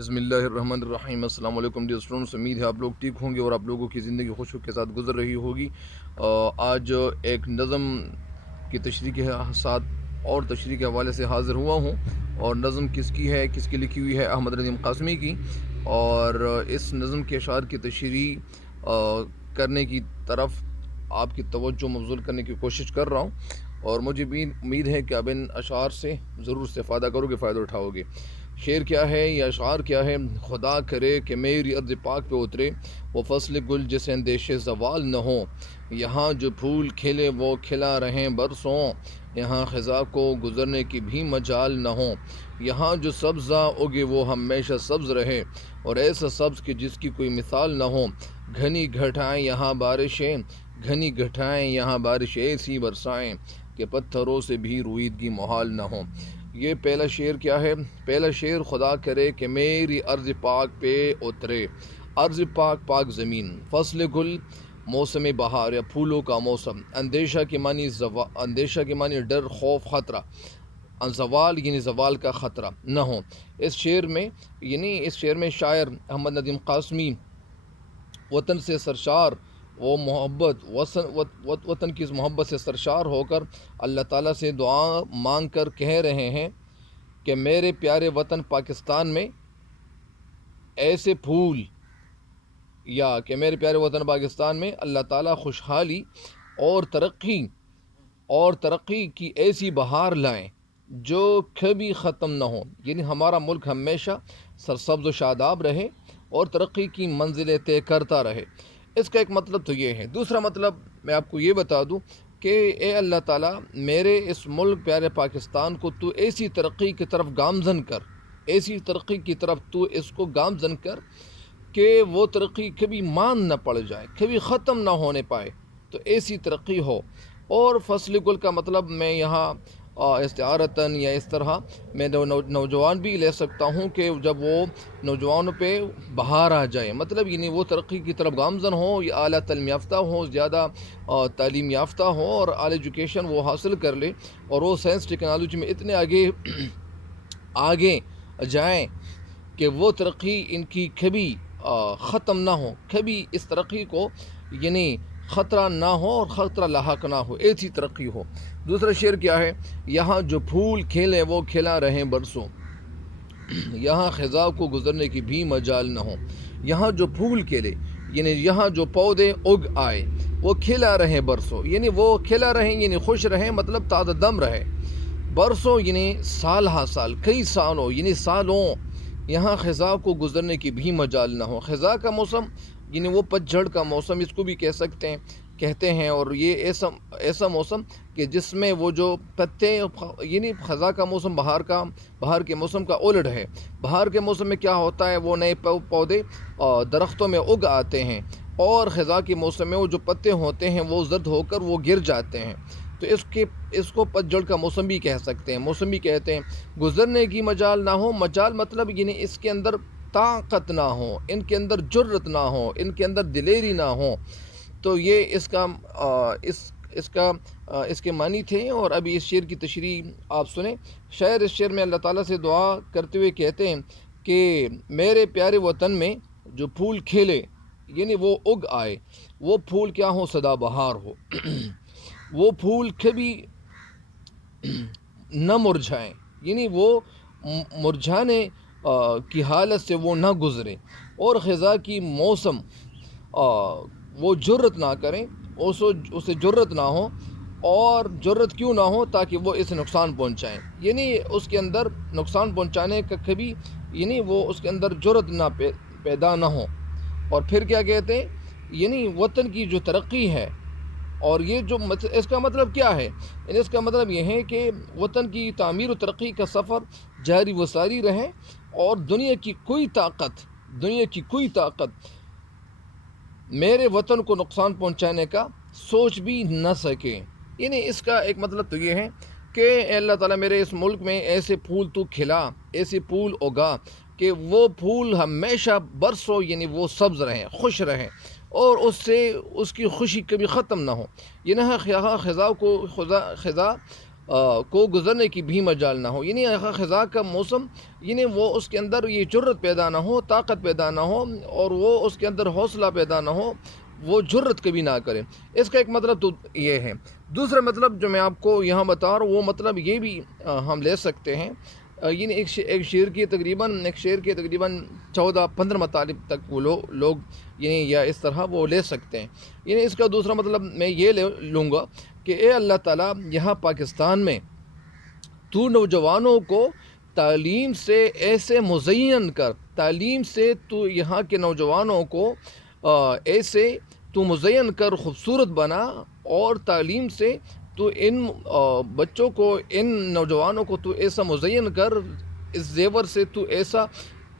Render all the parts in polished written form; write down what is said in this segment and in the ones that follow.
بسم اللہ الرحمن الرحیم۔ السلام علیکم ڈیئر اسٹوڈنٹس، امید ہے آپ لوگ ٹھیک ہوں گے اور آپ لوگوں کی زندگی خوشی کے ساتھ گزر رہی ہوگی۔ آج ایک نظم کی تشریح کے ساتھ اور تشریح کے حوالے سے حاضر ہوا ہوں، اور نظم کس کی ہے، کس کی لکھی ہوئی ہے؟ احمد ندیم قاسمی کی۔ اور اس نظم کے اشعار کی تشریح کرنے کی طرف آپ کی توجہ مبذول کرنے کی کوشش کر رہا ہوں، اور مجھے بھی امید ہے کہ اب ان اشعار سے ضرور استفادہ کرو گے، فائدہ اٹھاؤ گے۔ شعر کیا ہے یا اشعار کیا ہے؟ خدا کرے کہ میری ارض پاک پہ اترے وہ فصل گل جسے اندیشے زوال نہ ہو، یہاں جو پھول کھلے وہ کھلا رہیں برسوں، یہاں خزاں کو گزرنے کی بھی مجال نہ ہو، یہاں جو سبزہ اگے وہ ہمیشہ سبز رہے اور ایسا سبز کہ جس کی کوئی مثال نہ ہو، گھنی گھٹائیں یہاں بارشیں، گھنی گھٹائیں یہاں بارش ایسی برسائیں کہ پتھروں سے بھی رویدگی محال نہ ہو۔ یہ پہلا شعر کیا ہے؟ پہلا شعر خدا کرے کہ میری ارض پاک پہ اترے۔ ارض پاک، پاک زمین، فصل گل موسم بہار یا پھولوں کا موسم، اندیشہ کے معنی ڈر، خوف، خطرہ، زوال یعنی زوال کا خطرہ نہ ہو۔ اس شعر میں شاعر احمد ندیم قاسمی وطن سے سرشار، وہ وطن کی اس محبت سے سرشار ہو کر اللہ تعالیٰ سے دعا مانگ کر کہہ رہے ہیں کہ میرے پیارے وطن پاکستان میں ایسے پھول، یا کہ میرے پیارے وطن پاکستان میں اللہ تعالیٰ خوشحالی اور ترقی کی ایسی بہار لائیں جو کبھی ختم نہ ہو، یعنی ہمارا ملک ہمیشہ سرسبز و شاداب رہے اور ترقی کی منزلیں طے کرتا رہے۔ اس کا ایک مطلب تو یہ ہے۔ دوسرا مطلب میں آپ کو یہ بتا دوں کہ اے اللہ تعالیٰ، میرے اس ملک پیارے پاکستان کو تو ایسی ترقی کی طرف گامزن کر، ایسی ترقی کی طرف تو اس کو گامزن کر کہ وہ ترقی کبھی مان نہ پڑ جائے، کبھی ختم نہ ہونے پائے، تو ایسی ترقی ہو۔ اور فصل گل کا مطلب میں یہاں استعارتاً یا اس طرح میں نوجوان بھی لے سکتا ہوں کہ جب وہ نوجوانوں پہ بہار آ جائے، مطلب یعنی وہ ترقی کی طرف گامزن ہوں، یا اعلیٰ تعلیم یافتہ ہوں، زیادہ تعلیم یافتہ ہوں اور اعلیٰ ایجوکیشن وہ حاصل کر لے، اور وہ سائنس ٹیکنالوجی میں اتنے آگے جائیں کہ وہ ترقی ان کی کبھی ختم نہ ہو، کبھی اس ترقی کو یعنی خطرہ نہ ہو اور خطرہ لاحق نہ ہو، ایسی ترقی ہو۔ دوسرا شعر کیا ہے؟ یہاں جو پھول کھلے وہ کھلا رہیں برسوں، یہاں خزاں کو گزرنے کی بھی مجال نہ ہو۔ یہاں جو پھول کھلے یعنی یہاں جو پودے اگ آئے وہ کھلا رہیں برسوں، یعنی وہ کھلا رہیں یعنی خوش رہیں، مطلب تازہ دم رہے۔ برسوں یعنی سال ہا سال، کئی سالوں یعنی سالوں، یہاں خزاں کو گزرنے کی بھی مجال نہ ہو۔ خزاں کا موسم یعنی وہ پتجھڑ کا موسم اس کو بھی کہتے ہیں، اور یہ ایسا موسم کہ جس میں وہ جو پتے، یعنی خزاں کا موسم بہار کے موسم کا الٹ ہے۔ بہار کے موسم میں کیا ہوتا ہے؟ وہ نئے پودے درختوں میں اگ آتے ہیں، اور خزاں کے موسم میں وہ جو پتے ہوتے ہیں وہ زرد ہو کر وہ گر جاتے ہیں، تو اس کو پتجھڑ کا موسم بھی کہہ سکتے ہیں، موسم بھی کہتے ہیں۔ گزرنے کی مجال نہ ہو، مجال مطلب یعنی اس کے اندر طاقت نہ ہو، ان کے اندر جرت نہ ہو، ان کے اندر دلیری نہ ہو، تو یہ اس کے معنی تھے۔ اور ابھی اس شعر کی تشریح آپ سنیں۔ شاعر اس شعر میں اللہ تعالیٰ سے دعا کرتے ہوئے کہتے ہیں کہ میرے پیارے وطن میں جو پھول کھلے یعنی وہ اگ آئے، وہ پھول کیا ہو؟ سدا بہار ہو، وہ پھول کبھی نہ مرجھائیں، یعنی وہ مرجھانے کی حالت سے وہ نہ گزرے، اور خزاں کی موسم وہ جرت نہ کریں، اسے جرت نہ ہو، اور جرت کیوں نہ ہو؟ تاکہ وہ اسے نقصان پہنچائیں، یعنی اس کے اندر نقصان پہنچانے کا کبھی یعنی وہ اس کے اندر جرت نہ پیدا نہ ہو۔ اور پھر کیا کہتے ہیں؟ یعنی وطن کی جو ترقی ہے، اور یہ جو اس کا مطلب کیا ہے؟ اس کا مطلب یہ ہے کہ وطن کی تعمیر و ترقی کا سفر جاری و ساری رہے، اور دنیا کی کوئی طاقت میرے وطن کو نقصان پہنچانے کا سوچ بھی نہ سکے۔ یعنی اس کا ایک مطلب تو یہ ہے کہ اے اللہ تعالیٰ، میرے اس ملک میں ایسے پھول تو کھلا، ایسے پھول اگا کہ وہ پھول ہمیشہ برسوں یعنی وہ سبز رہیں، خوش رہیں، اور اس کی خوشی کبھی ختم نہ ہو۔ یہاں خزاں کو گزرنے کی بھی مجال نہ ہو، یعنی خزاں کا موسم، یعنی وہ اس کے اندر یہ جرت پیدا نہ ہو، طاقت پیدا نہ ہو، اور وہ اس کے اندر حوصلہ پیدا نہ ہو، وہ جرت کبھی نہ کرے۔ اس کا ایک مطلب تو یہ ہے۔ دوسرا مطلب جو میں آپ کو یہاں بتا رہا ہوں وہ مطلب یہ بھی ہم لے سکتے ہیں، یعنی ایک شعر کی تقریباً 14-15 مطالب تک وہ لوگ یعنی یا اس طرح وہ لے سکتے ہیں۔ یعنی اس کا دوسرا مطلب میں یہ لوں گا کہ اے اللہ تعالیٰ، یہاں پاکستان میں تو نوجوانوں کو تعلیم سے ایسے مزین کر، تعلیم سے تو یہاں کے نوجوانوں کو ایسے تو مزین کر، خوبصورت بنا، اور تعلیم سے تو ان بچوں کو، ان نوجوانوں کو تو ایسا مزین کر، اس زیور سے تو ایسا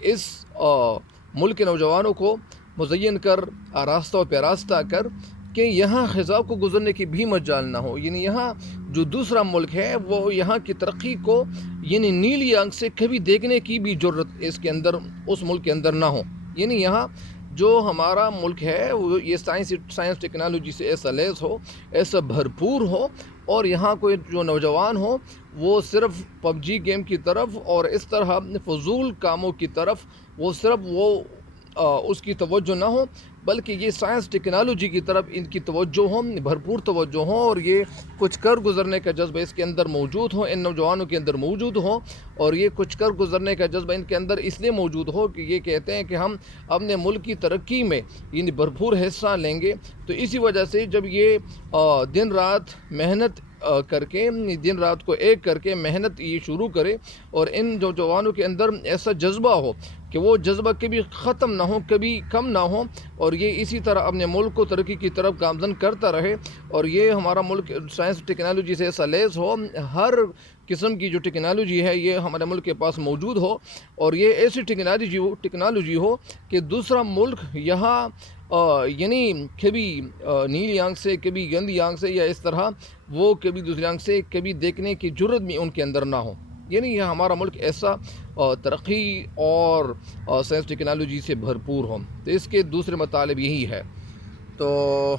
اس ملک کے نوجوانوں کو مزین کر، آراستہ و پیراستہ کر کہ یہاں خزاں کو گزرنے کی بھی مجال نہ ہو۔ یعنی یہاں جو دوسرا ملک ہے وہ یہاں کی ترقی کو یعنی نیلی آنکھ سے کبھی دیکھنے کی بھی جرت اس کے اندر، اس ملک کے اندر نہ ہو۔ یعنی یہاں جو ہمارا ملک ہے وہ یہ سائنس ٹیکنالوجی سے ایسا لیس ہو، ایسا بھرپور ہو، اور یہاں کوئی جو نوجوان ہو وہ صرف پب جی گیم کی طرف اور اس طرح فضول کاموں کی طرف وہ صرف اس کی توجہ نہ ہو، بلکہ یہ سائنس ٹیکنالوجی کی طرف ان کی توجہ ہو، بھرپور توجہ ہو، اور یہ کچھ کر گزرنے کا جذبہ اس کے اندر موجود ہو، ان نوجوانوں کے اندر موجود ہو، اور یہ کچھ کر گزرنے کا جذبہ ان کے اندر اس لیے موجود ہو کہ یہ کہتے ہیں کہ ہم اپنے ملک کی ترقی میں یعنی بھرپور حصہ لیں گے۔ تو اسی وجہ سے جب یہ دن رات محنت کر کے، دن رات کو ایک کر کے محنت یہ شروع کرے، اور ان نوجوانوں کے اندر ایسا جذبہ ہو کہ وہ جذبہ کبھی ختم نہ ہو، کبھی کم نہ ہو، اور یہ اسی طرح اپنے ملک کو ترقی کی طرف گامزن کرتا رہے، اور یہ ہمارا ملک سائنس ٹیکنالوجی سے ایسا لیس ہو، ہر قسم کی جو ٹیکنالوجی ہے یہ ہمارے ملک کے پاس موجود ہو، اور یہ ایسی ٹیکنالوجی ہو کہ دوسرا ملک یہاں یعنی کبھی نیلی آنکھ سے، کبھی گندی آنکھ سے، یا اس طرح وہ کبھی دوسری آنکھ سے کبھی دیکھنے کی جرت بھی ان کے اندر نہ ہو۔ یعنی یہ ہمارا ملک ایسا ترقی اور سائنس ٹیکنالوجی سے بھرپور ہو۔ تو اس کے دوسرے مطالب یہی ہے۔ تو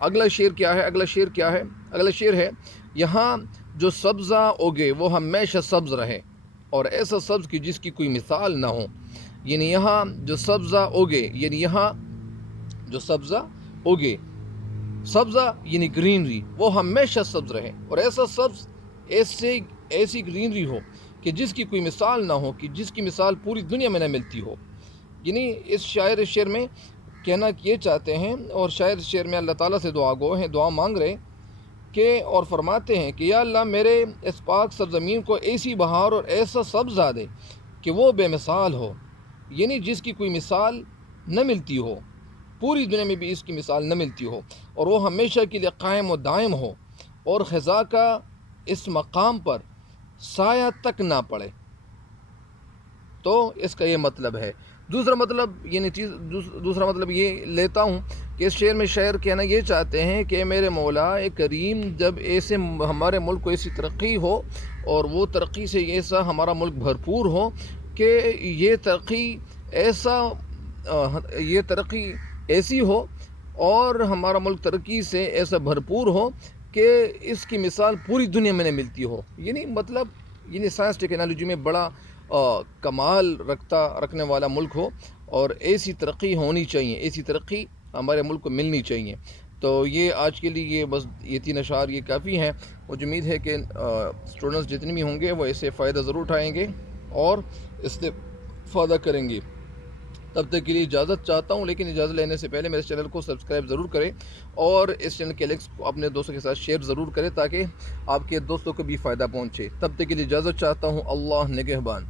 اگلا شعر کیا ہے؟ اگلا شعر ہے، یہاں جو سبزہ اگے وہ ہمیشہ سبز رہے، اور ایسا سبز کی جس کی کوئی مثال نہ ہو۔ یعنی یہاں جو سبزہ اگے، یعنی یہاں جو سبزہ اگے، سبزہ یعنی گرینری، وہ ہمیشہ سبز رہے، اور ایسا سبز، ایسی گرینری ہو کہ جس کی کوئی مثال نہ ہو، کہ جس کی مثال پوری دنیا میں نہ ملتی ہو۔ یعنی اس شعر میں کہنا یہ چاہتے ہیں، اور شاعر شعر میں اللہ تعالیٰ سے دعا مانگ رہے کہ، اور فرماتے ہیں کہ یا اللہ میرے اس پاک سرزمین کو ایسی بہار اور ایسا سبزہ دے کہ وہ بے مثال ہو، یعنی جس کی کوئی مثال نہ ملتی ہو، پوری دنیا میں بھی اس کی مثال نہ ملتی ہو، اور وہ ہمیشہ کے لیے قائم و دائم ہو، اور خزاں کا اس مقام پر سایہ تک نہ پڑے۔ تو اس کا یہ مطلب ہے۔ دوسرا مطلب یہ لیتا ہوں کہ اس شعر میں شاعر کہنا یہ چاہتے ہیں کہ میرے مولا کریم، جب ایسے ہمارے ملک کو ایسی ترقی ہو، اور وہ ترقی سے ایسا ہمارا ملک بھرپور ہو کہ یہ ترقی ایسی ہو، اور ہمارا ملک ترقی سے ایسا بھرپور ہو کہ اس کی مثال پوری دنیا میں نہ ملتی ہو۔ یعنی سائنس ٹیکنالوجی میں بڑا کمال رکھنے والا ملک ہو، اور ایسی ترقی ہونی چاہیے، ایسی ترقی ہمارے ملک کو ملنی چاہیے۔ تو یہ آج کے لیے بس یہ 3 اشعار یہ کافی ہیں۔ مجھے امید ہے کہ اسٹوڈنٹس جتنے بھی ہوں گے وہ اس سے فائدہ ضرور اٹھائیں گے اور استفادہ کریں گے۔ تب تک کے لیے اجازت چاہتا ہوں، لیکن اجازت لینے سے پہلے میرے چینل کو سبسکرائب ضرور کریں، اور اس چینل کے لنکس کو اپنے دوستوں کے ساتھ شیئر ضرور کریں تاکہ آپ کے دوستوں کو بھی فائدہ پہنچے۔ تب تک کے لیے اجازت چاہتا ہوں۔ اللہ نگہبان۔